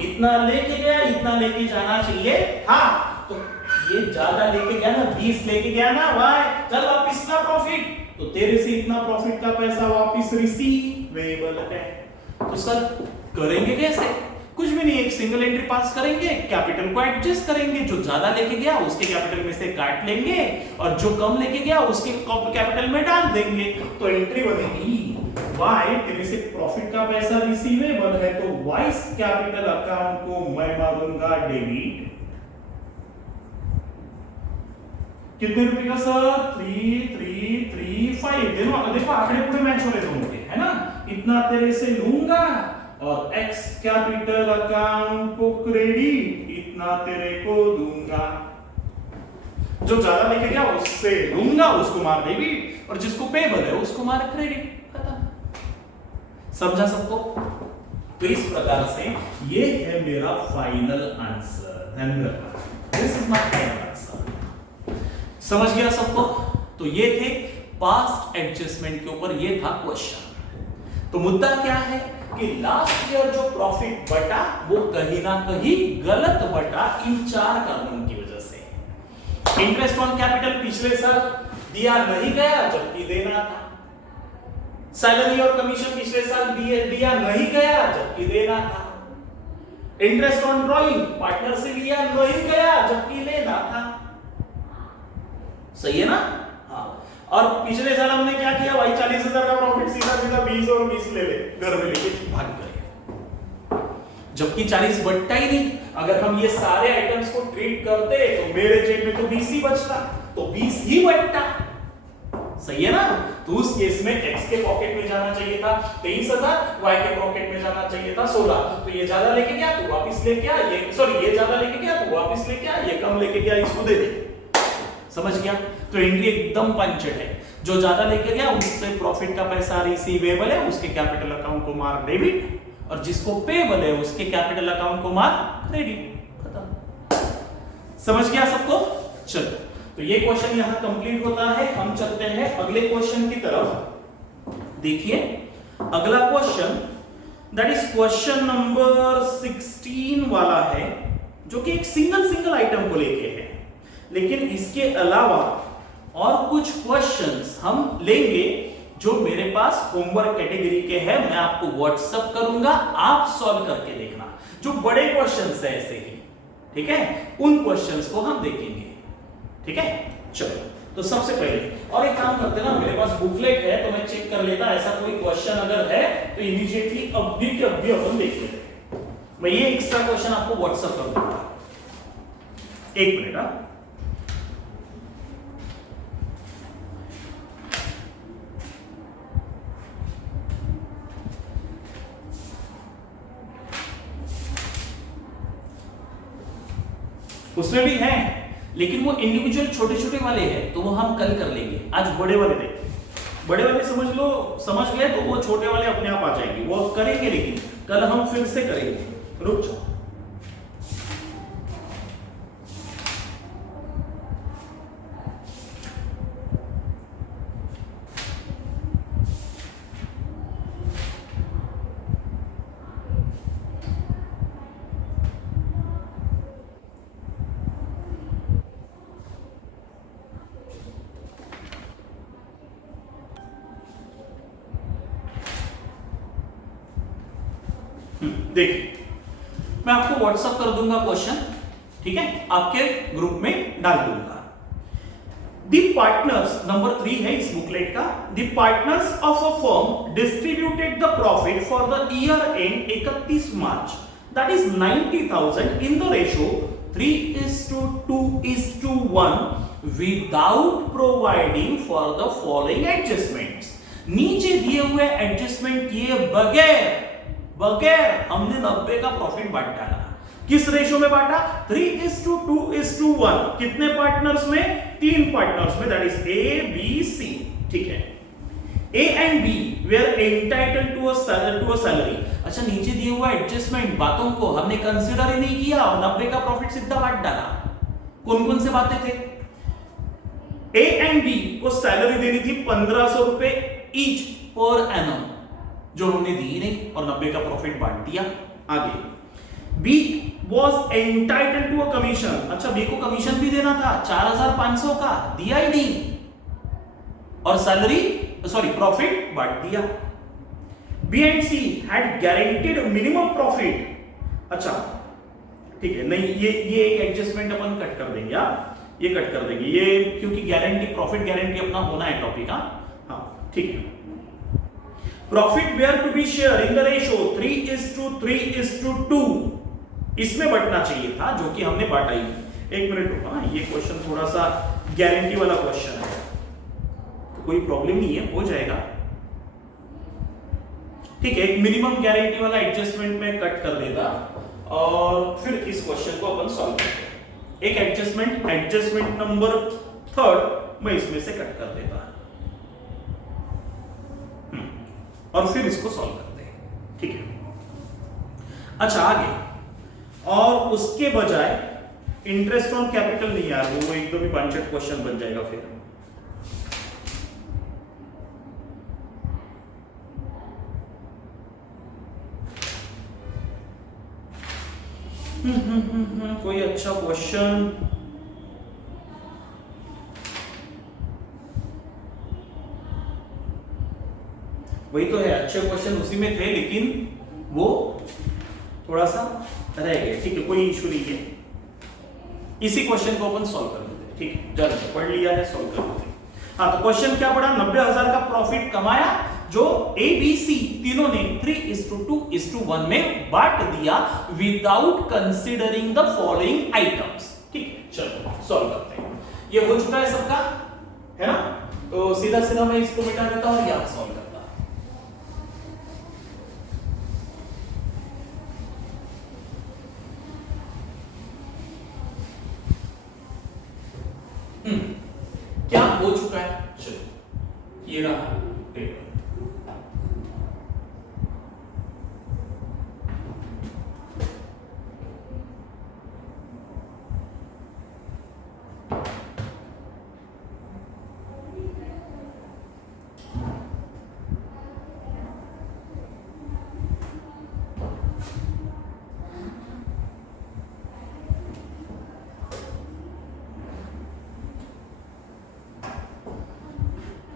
इतना लेके गया, इतना लेके जाना चाहिए था, तो ये ज्यादा लेके गया ना, 20 लेके गया ना वाई, चल वापिस ना प्रॉफिट, तो तेरे से इतना प्रॉफिट का पैसा वापिस रिसीवेबल है। तो सर करेंगे कैसे? कुछ भी नहीं, एक सिंगल एंट्री पास करेंगे, कैपिटल को एडजस्ट करेंगे, जो ज्यादा लेके गया उसके कैपिटल में से काट लेंगे और जो कम लेके गया उसके कैपिटल में डाल देंगे, तो एंट्री बनेगी y, तेरे से प्रॉफिट का पैसा रिसीवेबल है, तो वाइस कैपिटल अकाउंट को मैं मारूंगा डेबिट, कितने रुपए का सर 3,335, देखो आंकड़े पूरे मैच हो रहे दोनों के, है ना? इतना तेरे से लूंगा और एक्स कैपिटल अकाउंट को क्रेडिट, इतना तेरे को दूंगा, जो ज्यादा लेके गया उससे लूंगा, उसको मार डेबिट, और जिसको पेबल है उसको मार क्रेडिट, खत्म। समझा सबको? तो इस प्रकार से ये है मेरा final answer, this is my final answer. समझ गया सबको? तो ये थे पास्ट एडजस्टमेंट के ऊपर, ये था क्वेश्चन। तो मुद्दा क्या है कि लास्ट ईयर जो प्रॉफिट बटा वो कहीं ना कहीं गलत बटा इन 4 कारणों की वजह से। इंटरेस्ट ऑन कैपिटल पिछले साल दिया नहीं गया जबकि देना था। सैलरी और कमीशन पिछले साल दिया नहीं गया जबकि देना था। इंटरेस्ट ऑन ड्रॉइंग पार्टनर से लिया नहीं गया जबकि लेना था। सही है ना? हाँ। और पिछले साल हमने क्या किया भाई, 40,000 का प्रॉफिट सीधा सीधा 20 और 20 ले ले, घर में लेके भाग गए, जबकि 40 बचता ही नहीं। अगर हम ये सारे आइटम्स को ट्रीट करते तो मेरे जेब में तो 20 ही बचता, तो 20 ही बचता। सही है ना? तो उस केस में x के पॉकेट में जाना चाहिए था 23,000, y के पॉकेट में जाना चाहिए था 16। तो ये ज्यादा लेके गया तो वापस लेके आ, ये सॉरी ये ज्यादा लेके गया तो वापस लेके आ, ये कम लेके गया इसको दे दे। समझ गया? तो एंट्री एकदम पंचड है। जो ज्यादा लेके गया उससे प्रॉफिट का पैसा रिसीवेबल है, उसके कैपिटल अकाउंट को मार्क डेबिट, और जिसको पेबल है उसके कैपिटल अकाउंट को मार्क क्रेडिट। खत्म। समझ गया सबको? चलो, तो ये क्वेश्चन यहां कंप्लीट होता है। हम चलते हैं अगले क्वेश्चन की तरफ। देखिए अगला question, that is question number 16 वाला है, जो कि एक सिंगल आइटम को लेके है। लेकिन इसके अलावा और कुछ क्वेश्चंस हम लेंगे जो मेरे पास होमवर्क कैटेगरी के हैं। मैं आपको व्हाट्सएप करूंगा, आप सॉल्व करके देखना। जो बड़े क्वेश्चंस है ऐसे ही, ठीक है, उन क्वेश्चंस को हम देखेंगे। ठीक है, चलो। तो सबसे पहले और एक काम करते हैं ना, मेरे पास बुकलेट है तो मैं चेक कर लेता, ऐसा कोई क्वेश्चन अगर है तो इमीडिएटली अभी के अभी अपन देख लेते हैं। मैं ये एक्स्ट्रा क्वेश्चन आपको व्हाट्सएप कर दूंगा। एक मिनट। हाँ, उसमें भी है, लेकिन वो इंडिविजुअल छोटे छोटे वाले हैं तो वो हम कल कर लेंगे। आज बड़े वाले देखते हैं। बड़े वाले समझ लो, समझ गए तो वो छोटे वाले अपने आप आ जाएंगे, वो करेंगे, लेकिन कल हम फिर से करेंगे। रुक जाओ। देखिए मैं आपको व्हाट्सएप कर दूंगा क्वेश्चन, ठीक है, आपके ग्रुप में डाल दूंगा। द पार्टनर्स, नंबर 3 है इस बुकलेट का। The partners of a firm distributed the profit for the year and 31 March, that is 90,000 in the ratio 3:2:1 without providing for the following adjustments. नीचे दिए हुए एडजस्टमेंट किए बगैर हमने 90 का प्रॉफिट बांट डाला। किस रेशियो में बांटा? 3:2:1। कितने पार्टनर्स में? 3 पार्टनर्स में, that is A B C. ठीक है, A and B were entitled to a salary. अच्छा, नीचे दिए हुआ एडजस्टमेंट बातों को हमने कंसीडर ही नहीं किया और 90 का प्रॉफिट सीधा बांट डाला। कौन कौन से बातें थे? ए एंड बी को सैलरी देनी थी 1,500 रुपए ईच पर एनम, जो हमने दी नहीं और 90 का प्रॉफिट बांट दिया। आगे, B was entitled to a commission. अच्छा, बी को कमीशन भी देना था 4,500 का, दिया ही नहीं, और सैलरी प्रॉफिट बांट दिया। B and C had guaranteed minimum profit. अच्छा ठीक है, नहीं ये एक एडजस्टमेंट अपन कट कर देंगे। ये कट कर देंगे, ये क्योंकि गारंटी, प्रॉफिट गारंटी अपना होना है टॉपिक। हाँ ठीक है। Profit were to be share in the ratio 3:3:2, इसमें बढ़ना चाहिए था, जो कि हमने बांटा ही। एक मिनट रुको, ये क्वेश्चन थोड़ा सा गारंटी वाला क्वेश्चन है, तो कोई प्रॉब्लम नहीं है, हो जाएगा। ठीक है, एक मिनिमम गारंटी वाला एडजस्टमेंट में कट कर देता और फिर इस क्वेश्चन को अपन सॉल्व करते। एक एडजस्टमेंट नंबर 3 मैं इसमें से कट कर देता और फिर इसको सॉल्व करते हैं। ठीक है, अच्छा आगे, और उसके बजाय इंटरेस्ट ऑन कैपिटल नहीं यार, वो एकदम ही पंचट क्वेश्चन बन जाएगा फिर। कोई अच्छा क्वेश्चन? वही तो है, अच्छे क्वेश्चन उसी में थे लेकिन वो थोड़ा सा रह गए। ठीक है, कोई इशू नहीं है, इसी क्वेश्चन को अपन सॉल्व कर देते हैं। ठीक है, चलो पढ़ लिया है, सॉल्व कर देते हैं। हाँ, तो क्वेश्चन क्या पड़ा? 90,000 का प्रॉफिट कमाया जो ए बी सी तीनों ने 3:2:1 में बांट दिया without considering the following items. ठीक है, चलो सॉल्व करते हैं। ये हो चुका है सबका, है ना? तो सीधा सीधा मैं इसको मिटा देता हूं और यहां सॉल्व करता हूं। क्या हो चुका है? चलो ये रहा टेबल।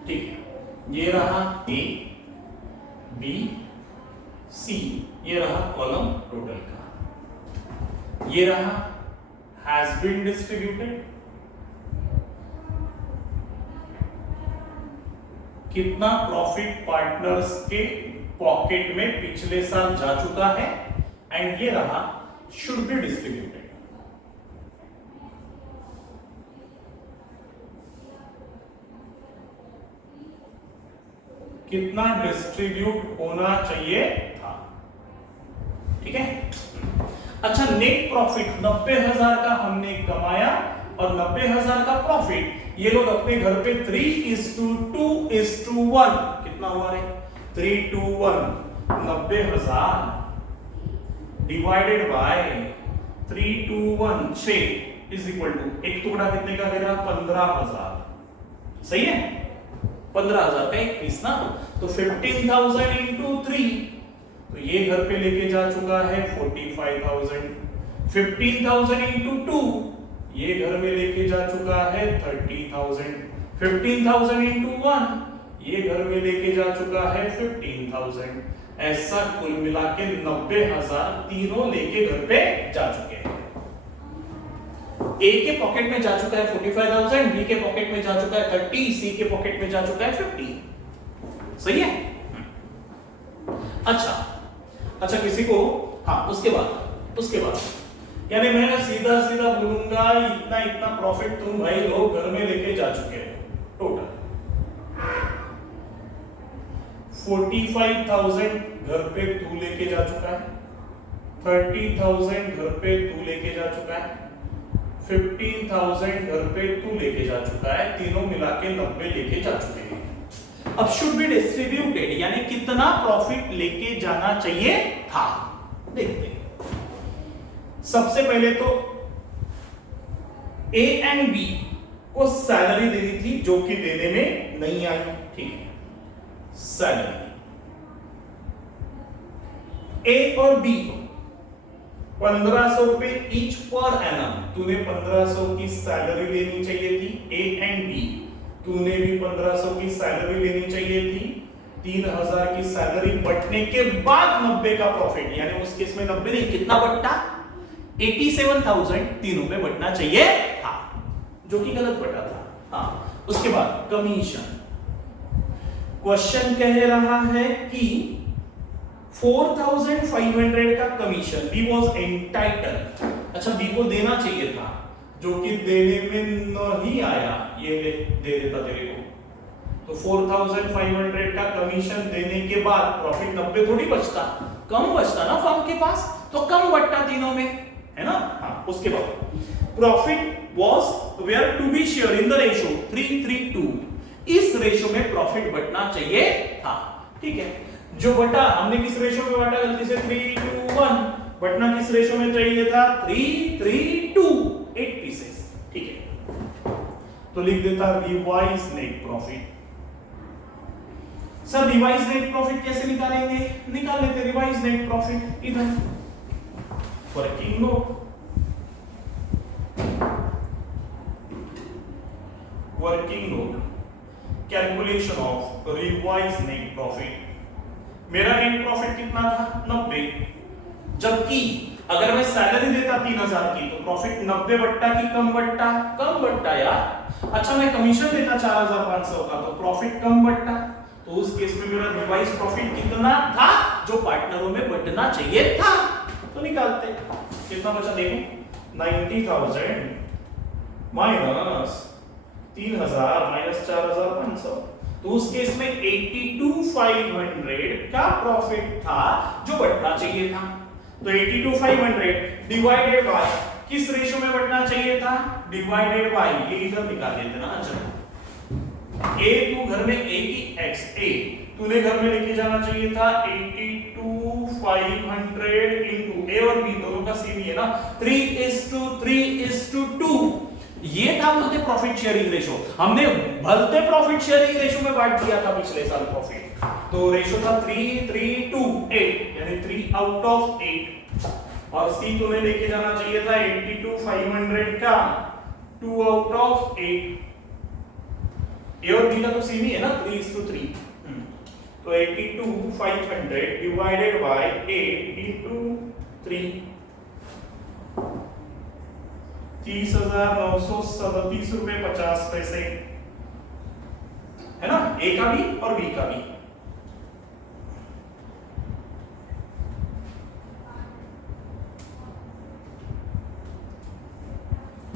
ठीक है, ये रहा ए बी सी, ये रहा कॉलम टोटल का, ये रहा हैज बीन डिस्ट्रीब्यूटेड, कितना प्रॉफिट पार्टनर्स के पॉकेट में पिछले साल जा चुका है, एंड ये रहा शुड बी डिस्ट्रीब्यूटेड, कितना डिस्ट्रीब्यूट होना चाहिए था। ठीक है, अच्छा नेट प्रॉफिट 90,000 का हमने कमाया और 90,000 का प्रॉफिट ये लोग अपने घर पे 3:2:1 कितना हुआ रे? 3:1 90,000 divided by 3:1 6 is equal to एक टुकड़ा कितने का दे रहा? 15,000। सही है, 15,000 का एक पीस ना, तो 15,000 इंटू 3, तो ये घर पे लेके जा चुका है 45,000। 15,000 इंटू 2, ये घर में लेके जा चुका है 30,000। 15,000 इंटू 1, ये घर में लेके जा चुका है 15,000। ऐसा कुल मिला के 90,000 तीनों लेके घर पे जा चुके हैं। ए के पॉकेट में जा चुका है 45,000, बी के पॉकेट में जा चुका है 30, सी के पॉकेट में जा चुका है 50। सही है? अच्छा किसी को, हाँ उसके बाद यानी मैं सीधा सीधा बोलूंगा इतना प्रॉफिट तुम भाई लोग घर में लेके जा चुके हो। टोटल 45,000 घर पे तू लेके जा चुका है, 30,000 घर पे तू लेके जा चुका है, 15,000 घर पे तू लेके जा चुका है, तीनों मिला के 90 लेके जा चुके हैं। अब शुड बी डिस्ट्रीब्यूटेड यानी कितना प्रॉफिट लेके जाना चाहिए था, देखते हैं। सबसे पहले तो ए एंड बी को सैलरी देनी थी जो कि देने में नहीं आई। ठीक है, सैलरी ए और बी को 1,500 रुपए ईच पर एनम, तूने 1,500 की सैलरी लेनी चाहिए थी। ए एंड बी तूने भी 1,500 की सैलरी लेनी चाहिए थी। 3,000 की सैलरी बटने के बाद 90 का प्रॉफिट, यानी उस केस में 90 नहीं, कितना बटता? 87,000 तीनों में बटना चाहिए था, जो कि गलत बटा था। हाँ, उसके बाद कमीशन, क्वेश्चन कह रहा है कि 4,500 का कमीशन बी वॉज एंटाइटल। अच्छा, बी को देना चाहिए था, जो कि देने में नहीं आया, ये दे देता तेरे को। तो 4,500 का कमीशन देने के बाद प्रॉफिट 90 थोड़ी बचता, कम बचता ना फर्म के पास, तो कम बटता तीनों में, है ना। हाँ, उसके बाद profit was were to be share in the ratio 3:3:2, इस रेशियो में प्रॉफिट बटना चाहिए था। ठीक है, जो बटा हमने किस रेशियो में बांटा? गलती से 3:1, बटना किस रेशियो में चाहिए था? 3:3:2, 8 पीसेस। ठीक है, तो लिख देता revise net profit. Sir revise net profit कैसे निकालेंगे? निकाल लेते रिवाइज नेट प्रॉफिट। इधर working note, working note, calculation of revise net profit. मेरा नेट प्रॉफिट कितना था 90, जबकि अगर मैं सैलरी देता 3000 की तो प्रॉफिट 90 बट्टा की कम बट्टा? कम बट्टा यार। अच्छा मैं कमीशन देता 4500 का तो प्रॉफिट कम बट्टा। तो उस केस में मेरा रिवाइज प्रॉफिट कितना था जो पार्टनरों में बंटना चाहिए था? तो निकालते कितना बचा देखो, 90,000 माइनस 3000 माइनस 4500। तो उस केस में 82,500 का प्रॉफिट था जो बंटना चाहिए था। तो 82,500 डिवाइडेड बाय किस रेशियो में बंटना चाहिए था? डिवाइडेड बाय, ये इधर निकाल देते ना। चलो a तू घर में a की x, a तूने घर में लेके जाना चाहिए था 82,500 इनटू a और b दोनों का सेम ही है ना, 3:3:2। ये था बोलते प्रॉफिट शेयरिंग रेशो। हमने भलते प्रॉफिट शेयरिंग रेशो में बांट दिया था पिछले साल प्रॉफिट। तो रेशो था 3:3:2:8 यानी 3 आउट ऑफ 8। और सी तूने लेके जाना चाहिए था 82,500 का 2 आउट ऑफ 8। ए और बी का तो सेम ही है ना, 3:3। तो 82,500 डिवाइडेड बाय 8 into 3, 30,937 रुपए 50 पैसे है ना, ए का भी और बी का भी।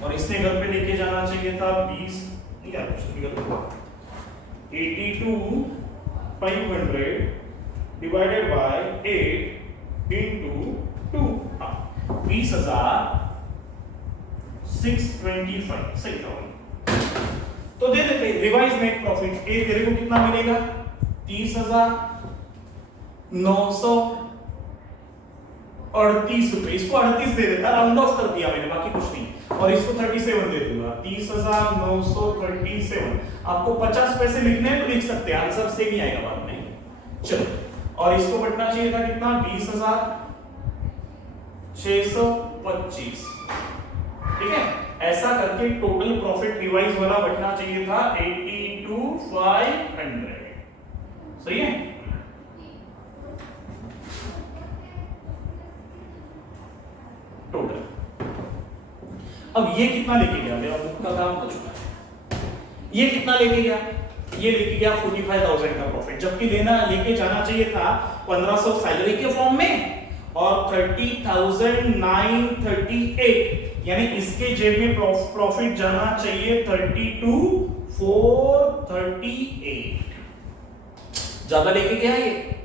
और इसने घर पे लेके जाना चाहिए था 20, क्या कुछ तो निकल गया, 82,500 डिवाइडेड बाय 8 into 2, 20,625 सही था। तो दे देते रिवाइज नेट प्रॉफिट। ए तेरे को कितना मिलेगा 30,938 रुपए। इसको 38 दे देता, राउंड ऑफ कर दिया मैंने, बाकी कुछ नहीं। और इसको 37 दे दूंगा, 30,937। आपको 50 पैसे लिखने हैं तो लिख सकते हैं, आंसर सेम ही आएगा बाद में। चलो और इसको बटना चाहिए था कितना 20,625। ठीक है, ऐसा करके टोटल प्रॉफिट रिवाइज वाला बटना चाहिए था 82,500। सही है। टोटल अब ये कितना लेके गया, मेरा बुक का काम हो चुका है। ये कितना लेके गया? ये लेके गया 45,000 का प्रॉफिट, जबकि लेके जाना चाहिए था 1500 सैलरी के फॉर्म में और 30,938, यानी इसके जेब में प्रॉफिट जाना चाहिए 32,438। ज्यादा लेके गया, ये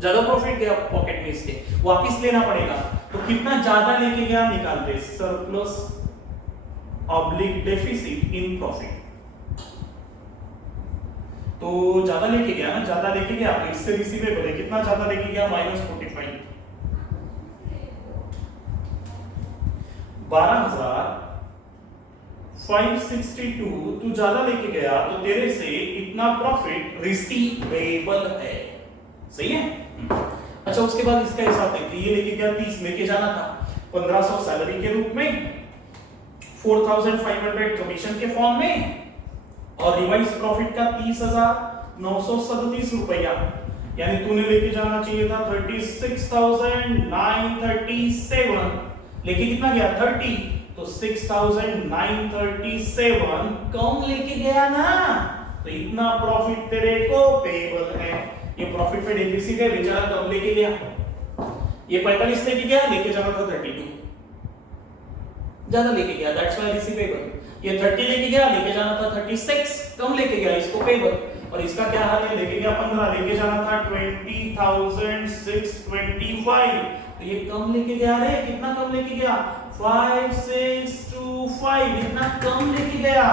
ज्यादा प्रॉफिट गया पॉकेट में, इसके वापस लेना पड़ेगा। तो कितना ज्यादा लेके गया निकालते, surplus oblique deficit in profit. तो ज्यादा लेके गया ना, ज्यादा लेके गया तो इससे रिसीवेबल है, कितना ज्यादा लेके गया -45, 12,562 तू ज्यादा लेके गया तो तेरे से इतना प्रॉफिट रिसीवेबल है। सही है। अच्छा उसके बाद इसका हिसाब देखिए, ये लेके गया 30, लेके जाना था 1500 सैलरी के रूप में, 4,500 कमीशन के फॉर्म में और रिवाइज प्रॉफिट का 30,937 रुपया, यानी तूने लेके जाना चाहिए था 36,937। लेके कितना गया 30, तो 6,937 कम लेके गया ना, तो इतना प्रॉफिट तेरे को पेएबल है। ये प्रॉफिट पे डेफिसिट है, बेचारा कम लेके गया। ये 45 लेके गया, लेके जाना था 32, ज्यादा लेके गया, दैट्स व्हाई रिसीवेबल। ये 30 लेके गया, लेके जाना था 36, कम लेके गया, इसको पेएबल। और इसका क्या हाल है, लेके गया 15, लेके जाना था 20,625, तो ये कम लेके गया रे। कितना कम लेके गया 5,625, इतना कम लेके गया।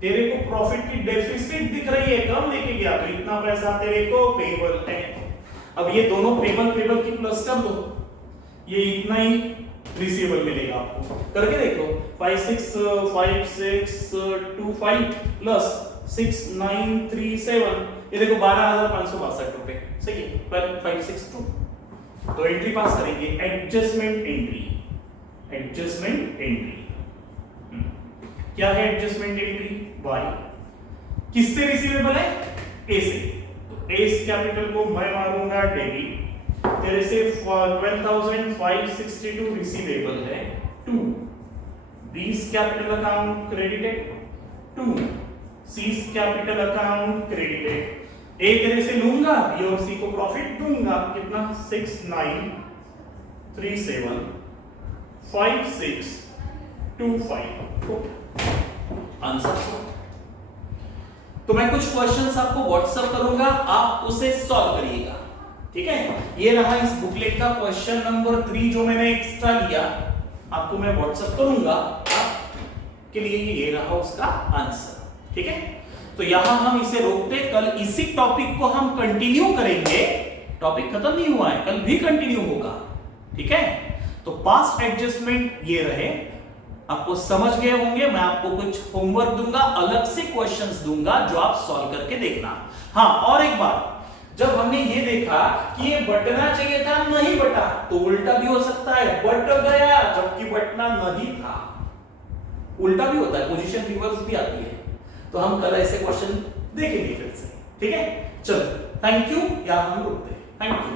तेरे को प्रॉफिट की डेफिसिट दिख रही है, कम लेके गया, तो इतना पैसा तेरे को पेएबल है। अब ये दोनों पेएबल की प्लस कर दो, ये इतना ही रिसीवेबल मिलेगा आपको। करके देख लो, 5,625 प्लस 6,937, ये देखो 12,562 रुपए। सही है, 562 तो एंट्री पास करेंगे, एडजस्टमेंट एंट्री, एडजस्टमेंट एंट्री। क्या है एडजस्टमेंट एंट्री? वाई किससे रिसीवेबल है? ए से। तो एस कैपिटल को मैं मारूंगा डेबिट, तेरे से 12,562 रिसीवेबल है 2, बीस कैपिटल अकाउंट क्रेडिटेड 2, सीस कैपिटल अकाउंट क्रेडिटेड। ए तेरे से लूंगा, बी और सी को प्रॉफिट दूंगा, कितना? 69375625 आंसर। तो मैं कुछ क्वेश्चंस आपको व्हाट्सएप करूंगा, आप उसे सॉल्व करिएगा, ठीक है? ये रहा इस बुकलेट का क्वेश्चन नंबर 3 जो मैंने एक्स्ट्रा लिया, आपको मैं व्हाट्सएप करूंगा, आपके लिए ये रहा उसका आंसर, ठीक है? तो यहां हम इसे रोकते, कल इसी टॉपिक को हम कंटिन्यू करेंगे। टॉपिक खत्म नहीं हुआ है, कल भी कंटिन्यू होगा, ठीक है? तो पास्ट एडजस्टमेंट ये रहे, आपको समझ गए होंगे। मैं आपको कुछ होमवर्क दूंगा, अलग से क्वेश्चंस दूंगा जो आप सॉल्व करके देखना। हाँ, और एक बात, जब हमने ये देखा कि ये बटना चाहिए था, नहीं बटा, तो उल्टा भी हो सकता है, बट गया जबकि बटना नहीं था। उल्टा भी होता है, पोजीशन रिवर्स भी आती है। तो हम कल ऐसे क्वेश्चन देखेंगे फिर से, ठीक है? चलो, थैंक यू। या हम रुकते हैं, थैंक यू।